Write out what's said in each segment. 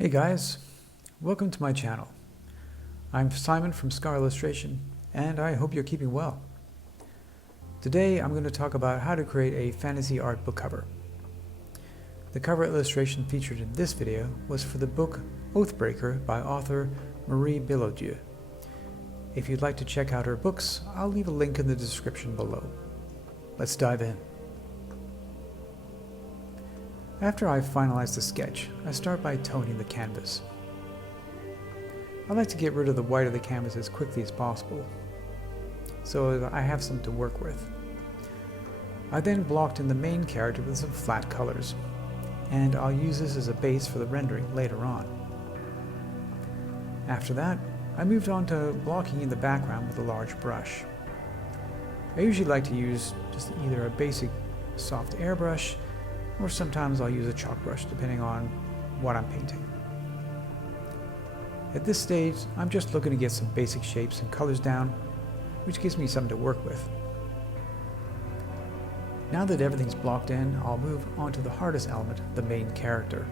Hey guys, welcome to my channel. I'm Simon from Scar Illustration, and I hope you're keeping well. Today I'm going to talk about how to create a fantasy art book cover. The cover illustration featured in this video was for the book Oathbreaker by author Marie Bilodeau. If you'd like to check out her books, I'll leave a link in the description below. Let's dive in. After I've finalized the sketch, I start by toning the canvas. I like to get rid of the white of the canvas as quickly as possible, so that I have some to work with. I then blocked in the main character with some flat colors, and I'll use this as a base for the rendering later on. After that, I moved on to blocking in the background with a large brush. I usually like to use just either a basic soft airbrush, or sometimes I'll use a chalk brush depending on what I'm painting. At this stage, I'm just looking to get some basic shapes and colors down, which gives me something to work with. Now that everything's blocked in, I'll move on to the hardest element, the main character.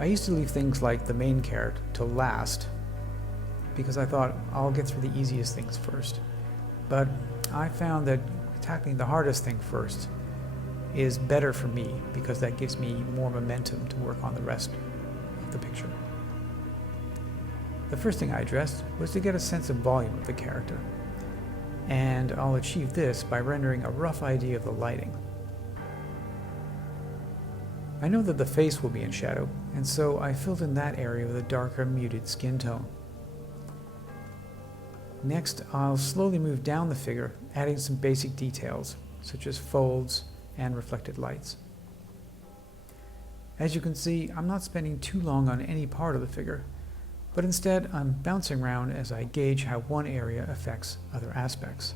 I used to leave things like the main character till last, because I thought I'll get through the easiest things first. But I found that tackling the hardest thing first is better for me, because that gives me more momentum to work on the rest of the picture. The first thing I addressed was to get a sense of volume of the character, and I'll achieve this by rendering a rough idea of the lighting. I know that the face will be in shadow, and so I filled in that area with a darker, muted skin tone. Next, I'll slowly move down the figure, adding some basic details, such as folds and reflected lights. As you can see, I'm not spending too long on any part of the figure, but instead I'm bouncing around as I gauge how one area affects other aspects.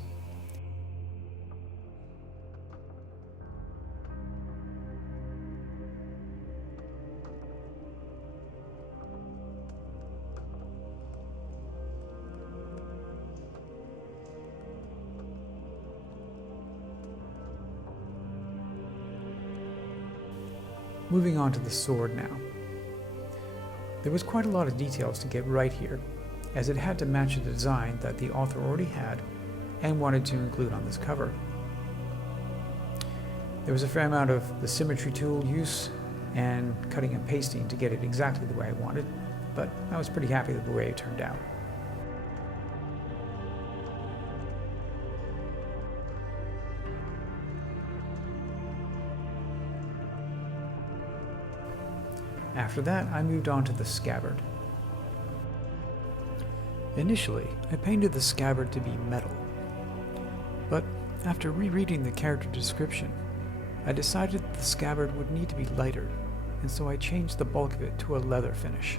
Moving on to the sword now. There was quite a lot of details to get right here, as it had to match the design that the author already had and wanted to include on this cover. There was a fair amount of the symmetry tool use and cutting and pasting to get it exactly the way I wanted, but I was pretty happy with the way it turned out. After that, I moved on to the scabbard. Initially, I painted the scabbard to be metal, but after rereading the character description, I decided the scabbard would need to be lighter, and so I changed the bulk of it to a leather finish.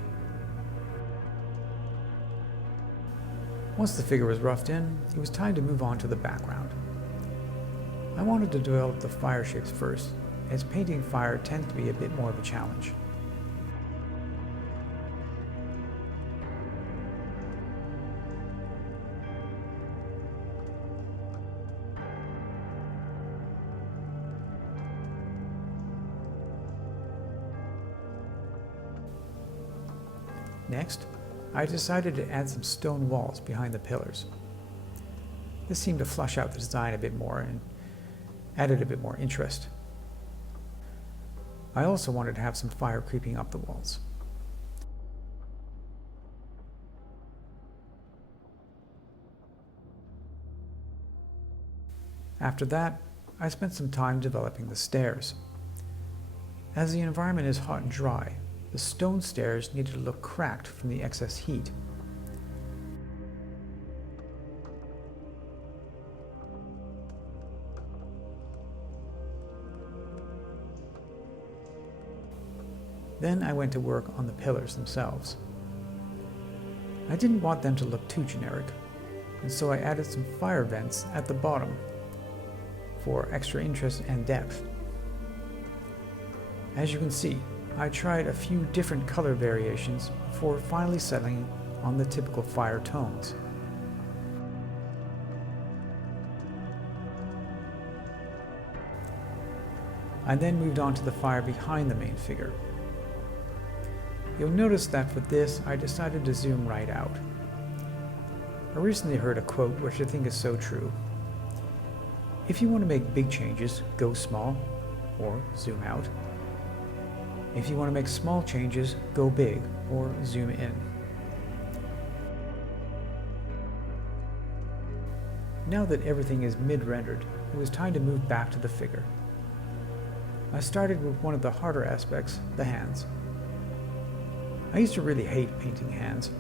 Once the figure was roughed in, it was time to move on to the background. I wanted to develop the fire shapes first, as painting fire tends to be a bit more of a challenge. Next, I decided to add some stone walls behind the pillars. This seemed to flush out the design a bit more and added a bit more interest. I also wanted to have some fire creeping up the walls. After that, I spent some time developing the stairs. As the environment is hot and dry, the stone stairs needed to look cracked from the excess heat. Then I went to work on the pillars themselves. I didn't want them to look too generic, and so I added some fire vents at the bottom for extra interest and depth. As you can see, I tried a few different color variations before finally settling on the typical fire tones. I then moved on to the fire behind the main figure. You'll notice that for this, I decided to zoom right out. I recently heard a quote which I think is so true. If you want to make big changes, go small, or zoom out. If you want to make small changes, go big, or zoom in. Now that everything is mid-rendered, it was time to move back to the figure. I started with one of the harder aspects, the hands. I used to really hate painting hands,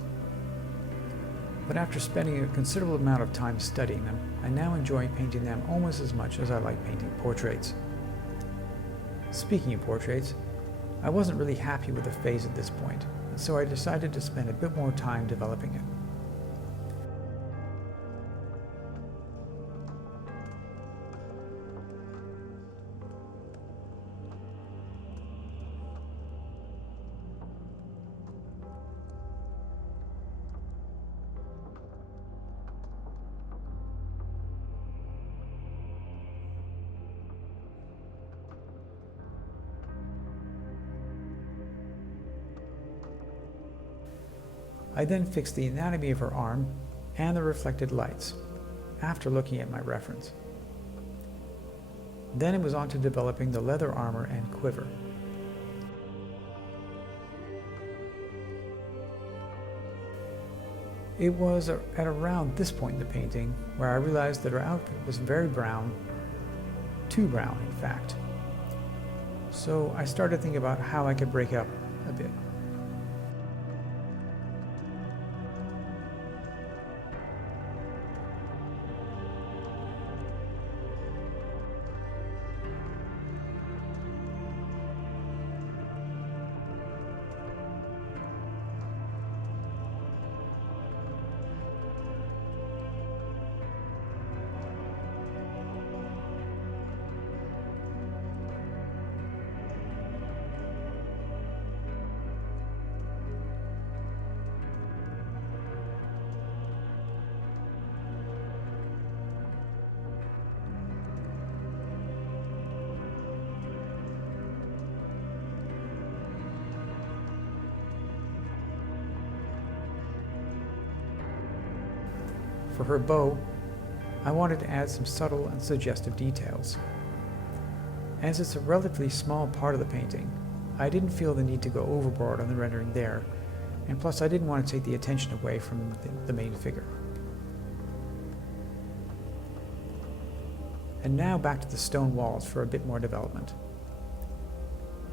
but after spending a considerable amount of time studying them, I now enjoy painting them almost as much as I like painting portraits. Speaking of portraits, I wasn't really happy with the face at this point, so I decided to spend a bit more time developing it. I then fixed the anatomy of her arm and the reflected lights, after looking at my reference. Then it was on to developing the leather armor and quiver. It was at around this point in the painting where I realized that her outfit was very brown, too brown in fact. So I started thinking about how I could break up a bit. For her bow, I wanted to add some subtle and suggestive details. As it's a relatively small part of the painting, I didn't feel the need to go overboard on the rendering there, and plus I didn't want to take the attention away from the main figure. And now back to the stone walls for a bit more development.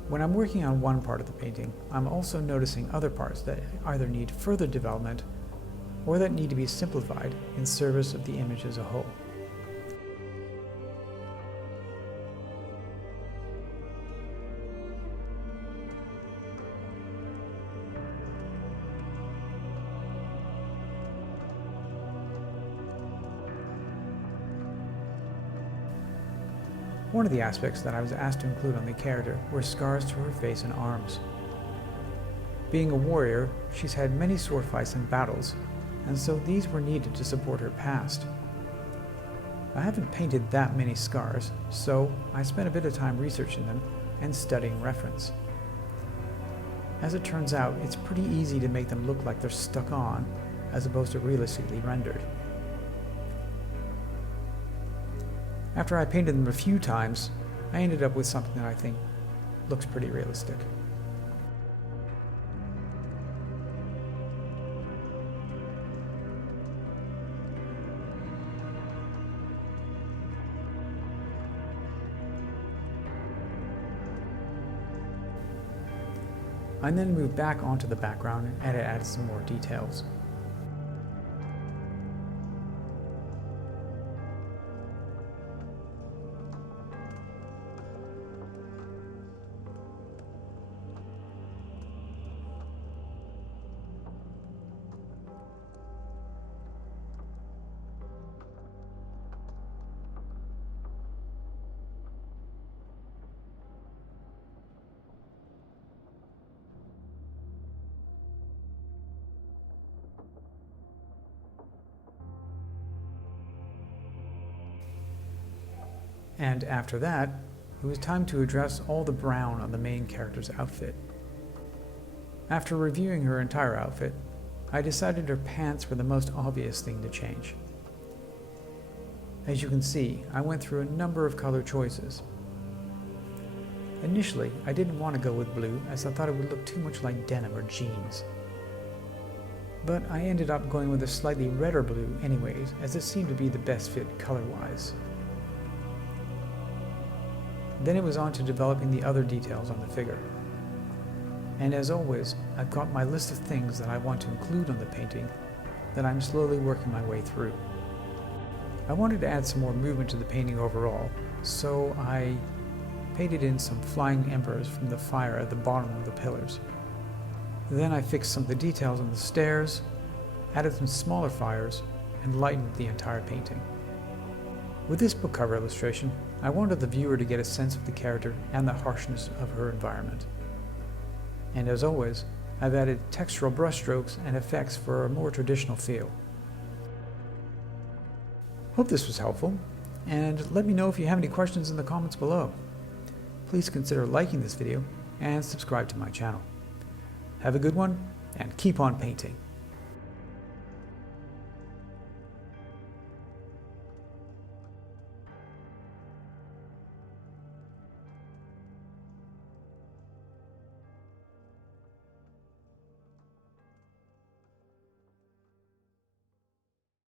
When I'm working on one part of the painting, I'm also noticing other parts that either need further development or that need to be simplified in service of the image as a whole. One of the aspects that I was asked to include on the character were scars to her face and arms. Being a warrior, she's had many sword fights and battles, and so these were needed to support her past. I haven't painted that many scars, so I spent a bit of time researching them and studying reference. As it turns out, it's pretty easy to make them look like they're stuck on, as opposed to realistically rendered. After I painted them a few times, I ended up with something that I think looks pretty realistic. I then moved back onto the background and added some more details. And after that, it was time to address all the brown on the main character's outfit. After reviewing her entire outfit, I decided her pants were the most obvious thing to change. As you can see, I went through a number of color choices. Initially, I didn't want to go with blue as I thought it would look too much like denim or jeans. But I ended up going with a slightly redder blue anyways, as it seemed to be the best fit color-wise. Then it was on to developing the other details on the figure. And as always, I've got my list of things that I want to include on the painting that I'm slowly working my way through. I wanted to add some more movement to the painting overall, so I painted in some flying embers from the fire at the bottom of the pillars. Then I fixed some of the details on the stairs, added some smaller fires, and lightened the entire painting. With this book cover illustration, I wanted the viewer to get a sense of the character and the harshness of her environment. And as always, I've added textural brushstrokes and effects for a more traditional feel. Hope this was helpful, and let me know if you have any questions in the comments below. Please consider liking this video and subscribe to my channel. Have a good one, and keep on painting.